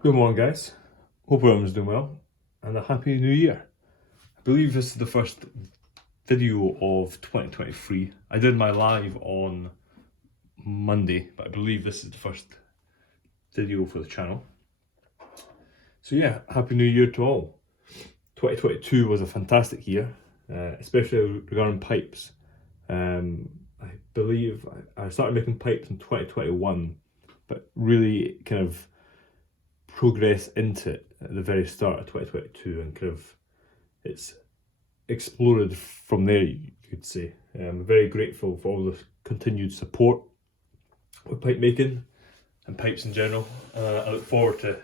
Good morning, guys. Hope everyone's doing well, and a happy new year. I believe this is the first video of 2023. I did my live on Monday, but I believe this is the first video for the channel. So yeah, happy new year to all. 2022 was a fantastic year, especially regarding pipes. I believe I started making pipes in 2021, but really kind of progress into it at the very start of 2022, and kind of it's exploded from there, you could say. I'm very grateful for all the continued support with pipe making and pipes in general. I look forward to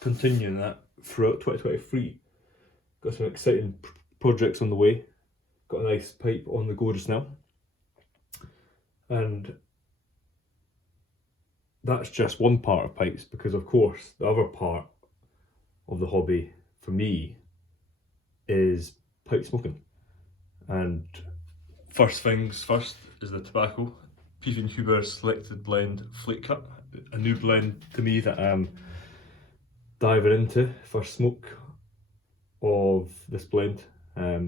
continuing that throughout 2023. Got some exciting projects on the way. Got a nice pipe on the go just now, and that's just one part of pipes, because of course the other part of the hobby for me is pipe smoking. And first things first is the tobacco. Piefling Huber Selected Blend Flake Cut, a new blend to me that I'm diving into. First smoke of this blend. I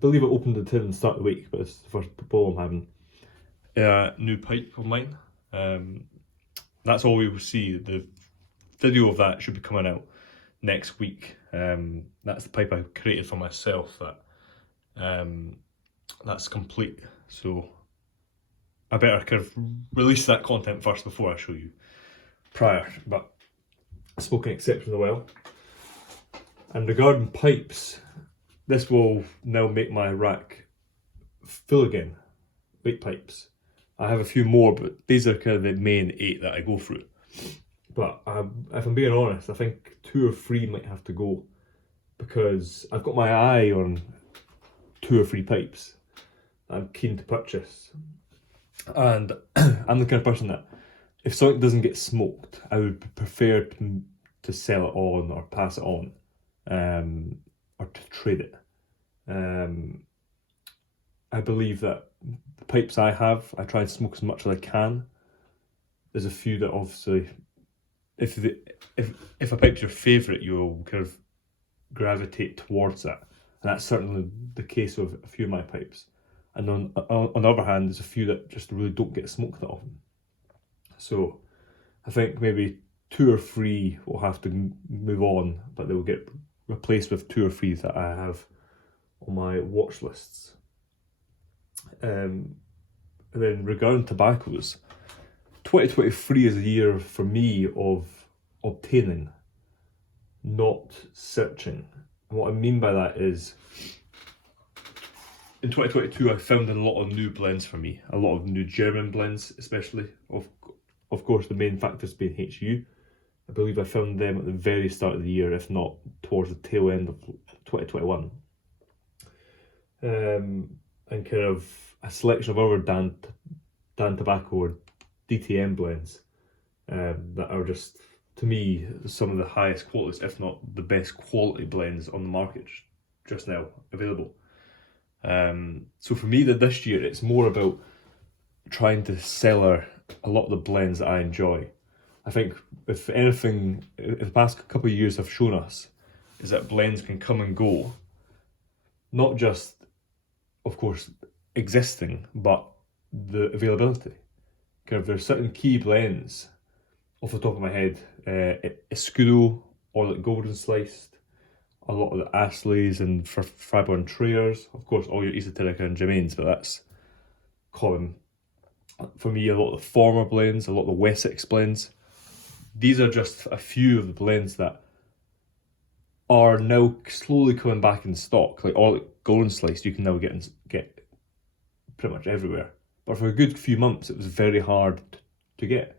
believe I opened the tin and start the week, but it's the first bowl I'm having. New pipe of mine. That's all we will see. The video of that should be coming out next week. That's the pipe I created for myself. That's complete. So I better kind of release that content first before I show you prior. But smoking exceptionally well. And regarding pipes, this will now make my rack full again. 8 pipes. I have a few more, but these are kind of the main 8 that I go through. But if I'm being honest, I think 2 or 3 might have to go, because I've got my eye on 2 or 3 pipes I'm keen to purchase. And I'm the kind of person that if something doesn't get smoked, I would prefer to sell it on or pass it on, or to trade it. I believe that the pipes I have, I try and smoke as much as I can. There's a few that obviously, if a pipe's your favourite, you'll kind of gravitate towards that. And that's certainly the case with a few of my pipes. And on the other hand, there's a few that just really don't get smoked that often. So I think maybe 2 or 3 will have to move on, but they will get replaced with 2 or 3 that I have on my watch lists. And then regarding tobaccos, 2023 is a year for me of obtaining, not searching. And what I mean by that is, in 2022 I found a lot of new blends for me, a lot of new German blends especially. Of course the main factors being HU. I believe I found them at the very start of the year, if not towards the tail end of 2021. And kind of a selection of other Dan Tobacco or DTM blends that are just, to me, some of the highest qualities, if not the best quality blends on the market just now available. So for me, this year, it's more about trying to cellar a lot of the blends that I enjoy. I think if anything, the past couple of years have shown us is that blends can come and go, not just, of course, existing, but the availability. Kind of, there's certain key blends off the top of my head, Escudo or like Golden Sliced, a lot of the Ashleys and Freiburg Trayers, of course all your Esoterica and Germains, but that's common. For me, a lot of the former blends, a lot of the Wessex blends. These are just a few of the blends that are now slowly coming back in stock. Like all Golden Sliced, you can now get pretty much everywhere. But for a good few months, it was very hard to get.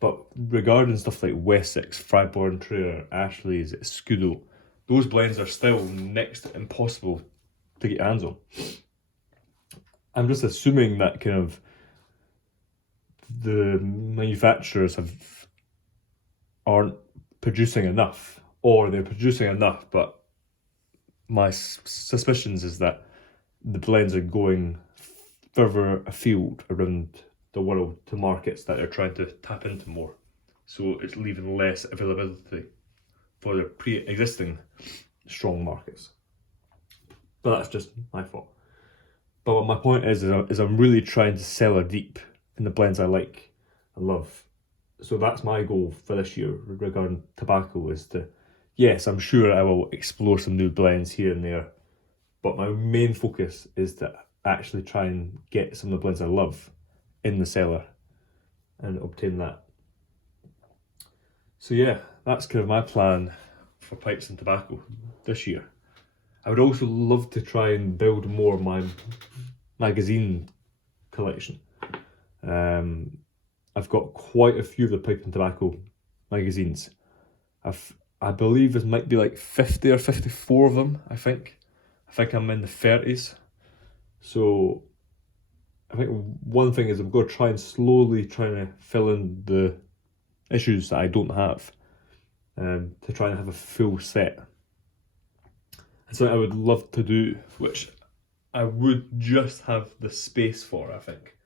But regarding stuff like Wessex, Freiburg Trayer, Ashley's, Scudo, those blends are still next to impossible to get your hands on. I'm just assuming that kind of the manufacturers aren't producing enough, or they're producing enough, but my suspicions is that the blends are going further afield around the world to markets that they're trying to tap into more. so it's leaving less availability for the pre-existing strong markets. But that's just my thought. But what my point is I'm really trying to cellar deep in the blends I like and love. So that's my goal for this year regarding tobacco, is to, yes, I'm sure I will explore some new blends here and there, but my main focus is to actually try and get some of the blends I love in the cellar and obtain that. So yeah, that's kind of my plan for pipes and tobacco this year. I would also love to try and build more of my magazine collection. I've got quite a few of the pipe and tobacco magazines. I believe there might be like 50 or 54 of them, I think. I think I'm in the 30s. So I think one thing is I'm going to try and slowly trying to fill in the issues that I don't have, to try and have a full set. And something I would love to do, which I would just have the space for, I think,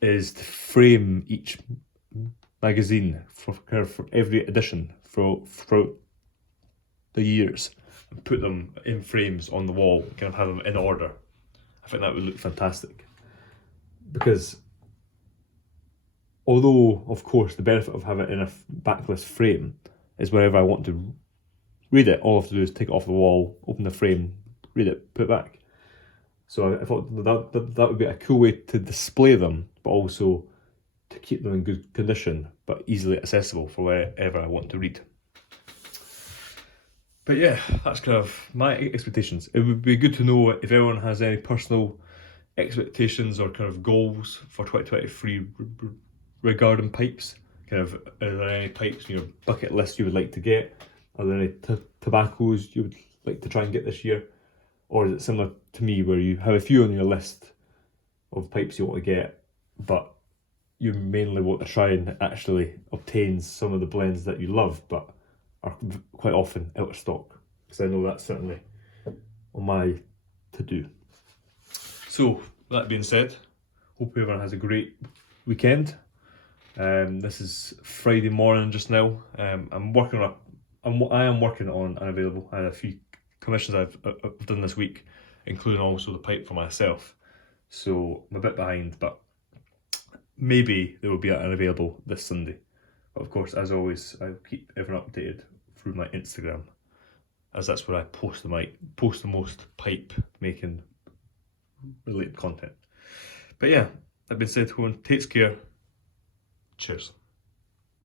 is to frame each magazine for kind of for every edition throughout the years and put them in frames on the wall, kind of have them in order. I think that would look fantastic. Because although, of course, the benefit of having it in a backless frame is wherever I want to read it, all I have to do is take it off the wall, open the frame, read it, put it back. So I thought that would be a cool way to display them, but also to keep them in good condition, but easily accessible for wherever I want to read. But yeah, that's kind of my expectations. It would be good to know if everyone has any personal expectations or kind of goals for 2023 regarding pipes. Kind of, are there any pipes in your bucket list you would like to get? Are there any tobaccos you would like to try and get this year? Or is it similar to me where you have a few on your list of pipes you want to get, but you mainly want to try and actually obtain some of the blends that you love but are quite often out of stock? Because I know that's certainly on my to-do. So, that being said, hope everyone has a great weekend. This is Friday morning just now. I am working on Unavailable. I had a few commissions I've done this week, including also the pipe for myself. So I'm a bit behind, but maybe there will be an Unavailable this Sunday. But of course, as always, I keep everyone updated through my Instagram, as that's where I post the most pipe making related content. But yeah, that being said, everyone takes care. Cheers.